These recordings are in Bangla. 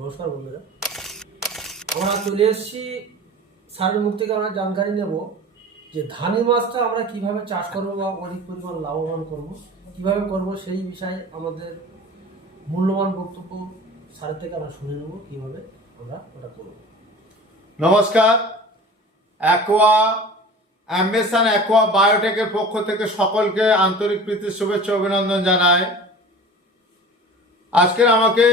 নমস্কার বন্ধুরা, আমরা চলে এসেছি স্যারের মুখ থেকে আমরা জানকারি নেব যে ধানের মাছটা আমরা কিভাবে চাষ করবো বা অধিক পরিমাণ লাভবান করব, কিভাবে করব সেই বিষয়ে আমাদের মূল্যবান বক্তব্য স্যারের থেকে আমরা শুনে নেব কিভাবে আমরা ওটা করব। নমস্কার, অ্যাম্বিশন অ্যাকোয়া বায়োটেকের পক্ষ থেকে সকলকে আন্তরিক প্রীতির শুভেচ্ছা অভিনন্দন জানাই। আজকে আমাকে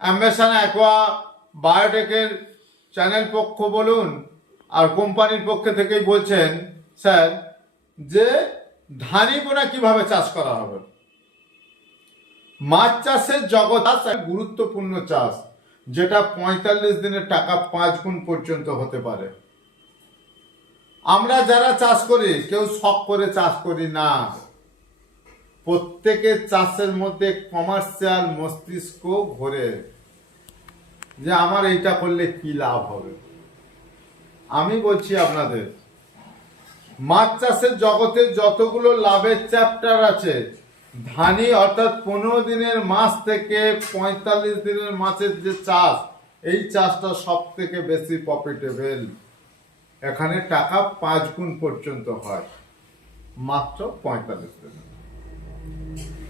অ্যাম্বিশন অ্যাকোয়া বায়োটেকের চ্যানেল পক্ষ বলুন আর কোম্পানির পক্ষ থেকেই বলছেন স্যার যে ধানি পোনা কিভাবে চাষ করা হবে। মাছ চাষের জগৎ এক গুরুত্বপূর্ণ চাষ, যেটা ৪৫ দিনের টাকা ৫ গুণ পর্যন্ত হতে পারে। আমরা যারা চাষ করি কেউ শখ করে চাষ করি না, প্রত্যেকের চাষের মধ্যে কমার্শিয়াল মস্তিষ্ক ঘোরে যে আমার এইটা করলে কি লাভ হবে। আমি বলছি আপনাদের, মাছ চাষের জগতে যতগুলো লাভের চ্যাপ্টার আছে, ধানি অর্থাৎ ১৫ দিনের মাছ থেকে ৪৫ দিনের মাছের যে চাষ, এই চাষটা সব থেকে বেশি প্রফিটেবল। এখানে টাকা ৫ গুণ পর্যন্ত হয় মাত্র ৪৫ দিন।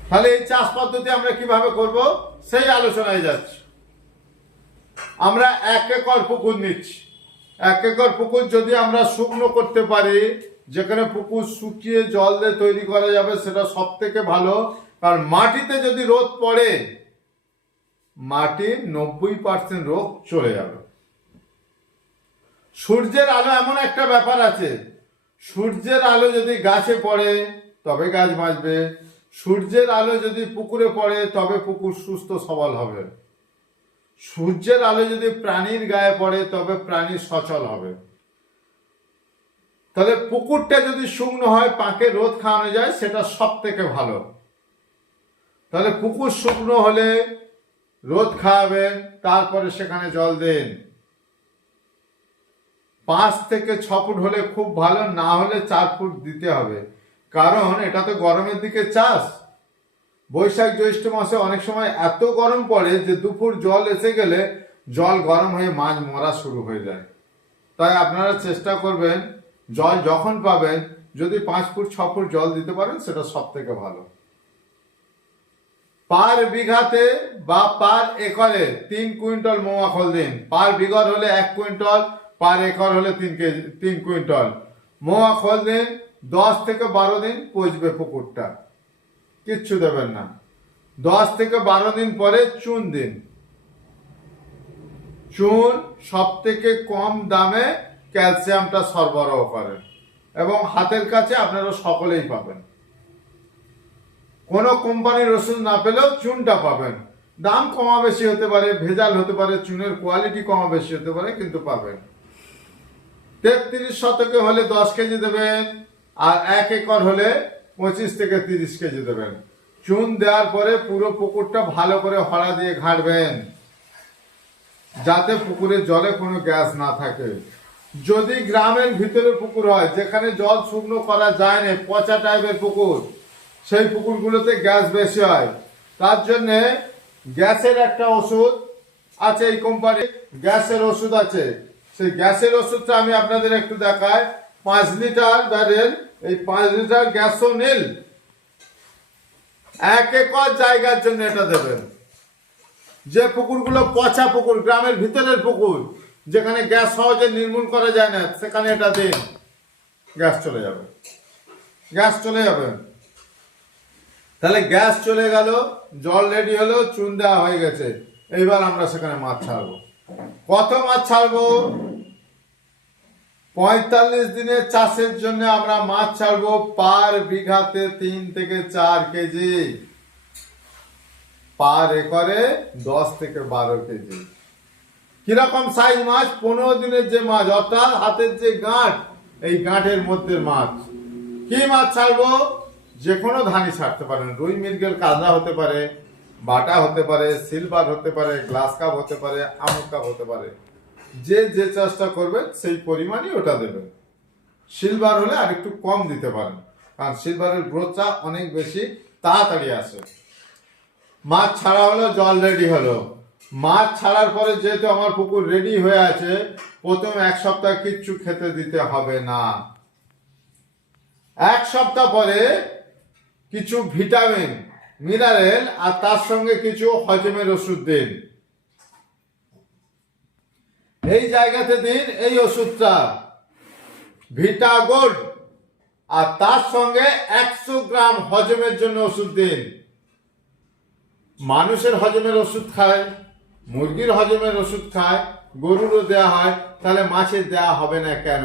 তাহলে এই চাষ পদ্ধতি আমরা কিভাবে করব সেই আলোচনায় যাচ্ছি। আমরা ১ একর পুকুর নিচ্ছি। ১ একর পুকুর যদি আমরা শুকনো করতে পারি, যেখানে পুকুর শুকিয়ে জল দিয়ে তৈরি করা যাবে, সেটা সব থেকে ভালো। কারণ মাটিতে যদি রোদ পড়ে, মাটির ৯০% রোগ চলে যাবে। সূর্যের আলো এমন একটা ব্যাপার আছে, সূর্যের আলো যদি গাছে পড়ে তবে গাছ বাঁচবে, সূর্যের আলো যদি পুকুরে পড়ে তবে পুকুর সুস্থ সবল হবে, সূর্যের আলো যদি প্রাণীর গায়ে পড়ে তবে প্রাণী সচল হবে। তাহলে পুকুরটা যদি শুকনো হয়, পাকে রোদ খাওয়ানো যায়, সেটা সব থেকে ভালো। তাহলে পুকুর শুকনো হলে রোদ খাওয়াবেন, তারপরে সেখানে জল দেন। ৫ থেকে ৬ ফুট হলে খুব ভালো, না হলে ৪ ফুট দিতে হবে। কারণ এটা তো গরমের দিকে চাষ। বৈশাখ জ্যৈষ্ঠ মাসে অনেক সময় এত গরম পড়ে যে ২ ফুট জল এসে গেলে জল গরম হয়ে মাছ মরা শুরু হয়ে যায়। তাই আপনারা চেষ্টা করবেন জল যখন পাবেন, যদি ৫ ফুট ৬ ফুট জল দিতে পারেন, সেটা সব থেকে ভালো। পার বিঘাতে বা পার একরে ৩ কুইন্টাল মোয়াখল দিন। পার বিঘর হলে ১ কুইন্টাল, পার একর হলে ৩ কুইন্টাল মোয়াখল দিন। ১০ থেকে ১২ দিন পচবে পুকুরটা, কিচ্ছু দেবেন না। ১০ থেকে ১২ দিন পরে চুন দিন। চুন সব থেকে কম দামে ক্যালসিয়ামটা সরবরাহ করে এবং হাতের কাছে আপনারা সকলেই পাবেন। কোনো কোম্পানির ওষুধ না পেলেও চুনটা পাবেন। দাম কমা বেশি হতে পারে, ভেজাল হতে পারে, চুনের কোয়ালিটি কমা বেশি হতে পারে, কিন্তু পাবেন। ৩৩ শতকে হলে ১০ কেজি দেবেন, আর ১ একর হলে ২৫ থেকে ৩০ কেজি দেবেন। চুন দেওয়ার পরে পুরো পুকুরটা ভালো করে হড়া দিয়ে ঘাঁটবেন, যাতে পুকুরের জলে কোনো গ্যাস না থাকে। যদি গ্রামের ভিতরে পুকুর হয়, যেখানে জল শুকনো করা যায় না, পচা টাইপের পুকুর, সেই পুকুরগুলোতে গ্যাস বেশি হয়। তার জন্যে গ্যাসের একটা ওষুধ আছে, এই কোম্পানির গ্যাসের ওষুধ আছে। সেই গ্যাসের ওষুধটা আমি আপনাদের একটু দেখাই। ৫ লিটার ধরেন, এই ৫ লিটার গ্যাসোনিল ১ একর জায়গার জন্য এটা দেবেন। যে পুকুরগুলো পচা পুকুর, গ্রামের ভিতরের পুকুর, যেখানে গ্যাস সহজে নির্মূল করা যায় না, সেখানে এটা দিন, গ্যাস চলে যাবে। গ্যাস চলে যাবে। তাহলে গ্যাস চলে গেল, জল রেডি হলো, চুন দেওয়া হয়ে গেছে। এইবার আমরা সেখানে মাছ ছাড়বো। কত মাছ ছাড়বো? ৪৫ দিনের চাষের জন্য আমরা মাছ ছাড়বো পার বিঘাতে ৩ থেকে ৪ কেজি, পার একরে ১০ থেকে ১২ কেজি। কিরকম সাইজ মাছ? ১৫ দিনের যে মাছ, অর্থাৎ হাতের যে গাঁট, এই গাঁটের মধ্যে মাছ। কি মাছ ছাড়বো? যে কোনো ধানি ছাড়তে পারেন। রুই, মৃগেল, কাঁকড়া হতে পারে, বাটা হতে পারে, সিলভার হতে পারে, গ্লাস কাপ হতে পারে, আমুক কাপ হতে পারে। যে যে চাষটা করবেন সেই পরিমাণই ওটা দেবেন। সিলভার হলে আর একটু কম দিতে পারেন, কারণ সিলভারের গ্রোথটা অনেক বেশি তাড়াতাড়ি আসে। মাছ ছাড়া হলো, জল রেডি হলো। মাছ ছাড়ার পরে যেহেতু আমার পুকুর রেডি হয়ে আছে, প্রথম 1 সপ্তাহ কিচ্ছু খেতে দিতে হবে না। 1 সপ্তাহ পরে কিছু ভিটামিন, মিনারেল আর তার সঙ্গে কিছু হজমের ওষুধ দিন। এই জায়গাতে দিন এই ওষুধটা ভিটা গোল্ড, আর তার সঙ্গে 100 গ্রাম হজমের জন্য ওষুধ দিন। মানুষের হজমের ওষুধ খায়, মুরগির হজমের ওষুধ খায়, গরুরও দেয়া হয়, তাহলে মাছের দেয়া হবে না কেন?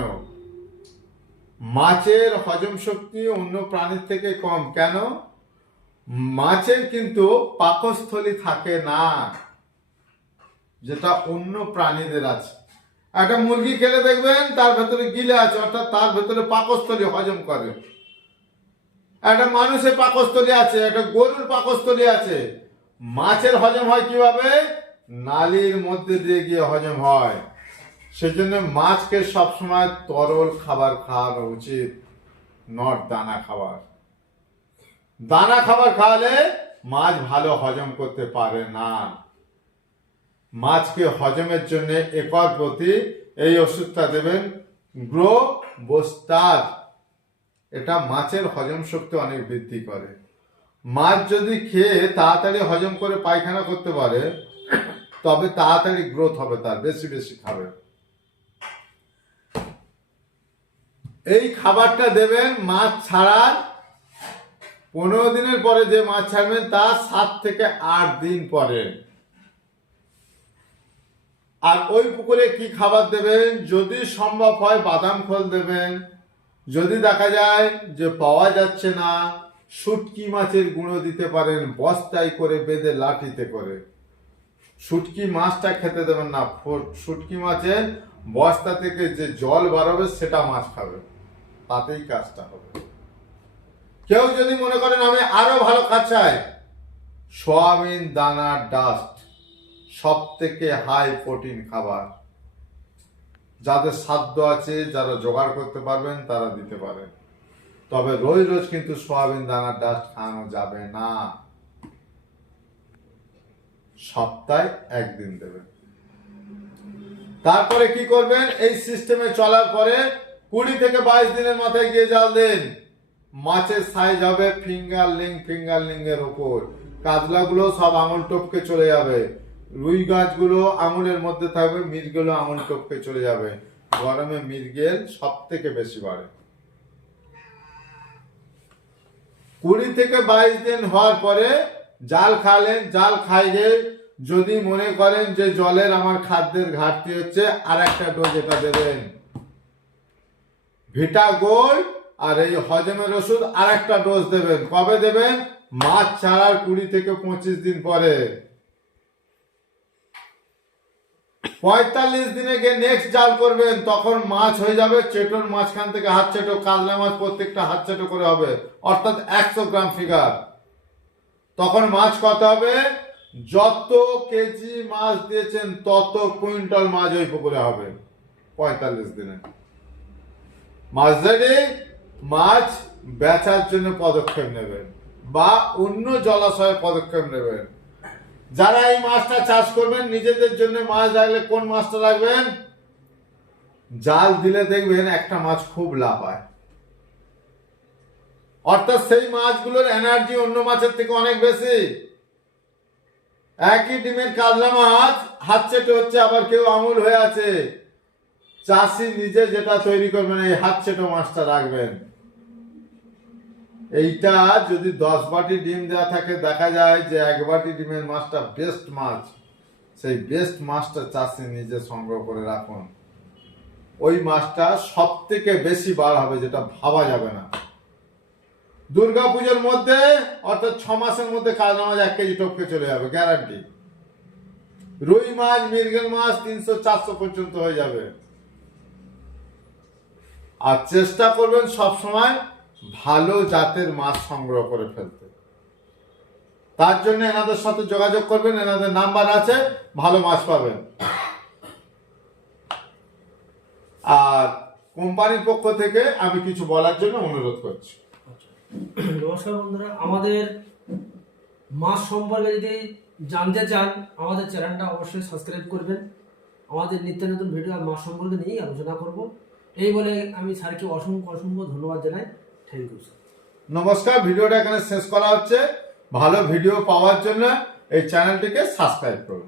মাছের হজম শক্তি অন্য প্রাণীর থেকে কম কেন? মাছের কিন্তু পাকস্থলী থাকে না, যেটা অন্য প্রাণীদের আছে। একটা মুরগি খেলে দেখবেন তার ভেতরে গিলে আছে, অর্থাৎ তার ভেতরে পাকস্থলী হজম করে। একটা মানুষের পাকস্থলী আছে, একটা গরুর পাকস্থলী আছে। মাছের হজম হয় কিভাবে? নালীর মধ্যে দিয়ে গিয়ে হজম হয়। সেজন্য মাছকে সবসময় তরল খাবার খাওয়ানো উচিত, নট দানা খাবার। দানা খাবার খাওয়ালে মাছ ভালো হজম করতে পারে না। মাছকে হজমের জন্য একর প্রতি এই ওষুধটা দেবেন, গ্রো বোস্টার। এটা মাছের হজম শক্তি অনেক বৃদ্ধি করে। মাছ যদি খেয়ে তাড়াতাড়ি হজম করে পায়খানা করতে পারে, তবে তাড়াতাড়ি গ্রোথ হবে, তার বেশি বেশি খাবে। এই খাবারটা দেবেন মাছ ছাড়ার 15 দিনের পরে। যে মাছ ছাড়বেন তার 7 থেকে 8 দিন পরে। আর ওই পুকুরে কি খাবার দেবেন? যদি সম্ভব হয় বাদাম খোল দেবেন। যদি দেখা যায় যে পাওয়া যাচ্ছে না, শুটকি মাছের গুঁড়ো দিতে পারেন, বস্তায় করে বেঁধে লাঠিতে করে। শুটকি মাছটা খেতে দেবেন না, শুটকি মাছের বস্তা থেকে যে জল বাড়াবে সেটা মাছ খাবে, তাতেই কাজটা হবে। কেউ যদি মনে করেন আমি আরো ভালো কাজ চাই, সয়াবিন দানার ডাস্ট সব থেকে হাই প্রোটিন খাবার। যাদের সাধ্য আছে, যারা জোগাড় করতে পারবেন তারা দিতে পারেন। তবে রোজ রোজ কিন্তু সয়াবিন দানার ডাস্ট খাওয়ানো যাবে না, সপ্তাহে 1 দিন দেবেন। তারপরে কি করবেন? এই সিস্টেমে চলার পরে 20 থেকে 22 দিনের মাথায় গিয়ে জাল দিন। মাছের সাইজ হবে ফিঙ্গারলিং এর উপর। কাতলাগুলো সব আঙুল টপকে চলে যাবে, রুই গাছগুলো আঙুলের মধ্যে থাকবে, মৃগেলও আঙুল টপকে চলে যাবে। গরমে মৃগেল সব থেকে বেশি বাড়ে। 20 থেকে 22 দিন হওয়ার পরে জাল খালেন। জাল খাইয়ে যদি মনে করেন যে জলের আমার খাদ্যের ঘাটতি হচ্ছে, আর একটা ডোজ এটা দেবেন, ভিটা গোল্ড। আর এই হজমের ওষুধ আর একটা ডোজ দেবেন। কবে দেবেন? মাছ ছাড়ার 20 থেকে 25 দিন পরে। 45 দিনে গিয়ে নেক্সট জাল করবেন, তখন মাছ হয়ে যাবে চেটোর মাঝখান থেকে হাত চেটো। কাতলা মাছ প্রত্যেকটা হাত চেটো করে হবে, অর্থাৎ 100 গ্রাম ফিগার। তখন মাছ কত হবে? যত কেজি মাছ দিয়েছেন তত কুইন্টাল মাছ ওই পুকুরে হবে 45 দিনে। মাছ রেডি। মাছ বেচার জন্য পদক্ষেপ নেবেন বা অন্য জলাশয়ে পদক্ষেপ নেবেন। যারা এই মাছটা চাষ করবেন নিজেদের জন্য মাছ রাখলে কোন মাছটা রাখবেন? জাল দিলে দেখবেন একটা মাছ খুব লাফায়, অর্থাৎ সেই মাছগুলোর এনার্জি অন্য মাছের থেকে অনেক বেশি। একই ডিমের কাতলা মাছ হাত চেটে হচ্ছে, আবার কেউ আঙুল হয়ে আছে। চাষি নিজে যেটা তৈরি করবেন এই হাত চেটো মাছটা রাখবেন। এইটা যদি 10 বাটি ডিম দেওয়া থাকে, দেখা যায় যে 1 বাটি ডিমের মাছটা বেস্ট মাছ। সেই বেস্ট মাছটা চাষি নিজে সংগ্রহ করে রাখুন। ওই মাছটা সব থেকে বেশি বার হবে, যেটা ভাবা যাবে না। দুর্গাপুজোর মধ্যে অর্থাৎ 6 মাসের মধ্যে কাতলা মাছ 1 কেজি টপকে চলে যাবে, গ্যারান্টি। রুই মাছ, মৃগেল মাছ 300-400 পর্যন্ত হয়ে যাবে। আর চেষ্টা করবেন সবসময় ভালো জাতের মাছ সংগ্রহ করে ফেলতে। তার জন্য এনাদের সাথে যোগাযোগ করবেন, এনাদের নাম্বার আছে, ভালো মাছ পাবেন। আর কোম্পানির পক্ষ থেকে আমি কিছু বলার জন্য অনুরোধ করছি। নমস্কার বন্ধুরা, আমাদের মাছ সম্পর্কে যদি জানতে চান আমাদের চ্যানেলটা অবশ্যই সাবস্ক্রাইব করবেন। আমাদের নিত্য নতুন ভিডিও মাছ সম্পর্কে নিয়েই আলোচনা করব। এই বলে আমি স্যারকে অসংখ্য অসংখ্য ধন্যবাদ জানাই। Thank you sir. নমস্কার, ভিডিওটা এখানে শেষ করা হচ্ছে। ভালো ভিডিও পাওয়ার জন্য এই চ্যানেলটিকে সাবস্ক্রাইব করুন।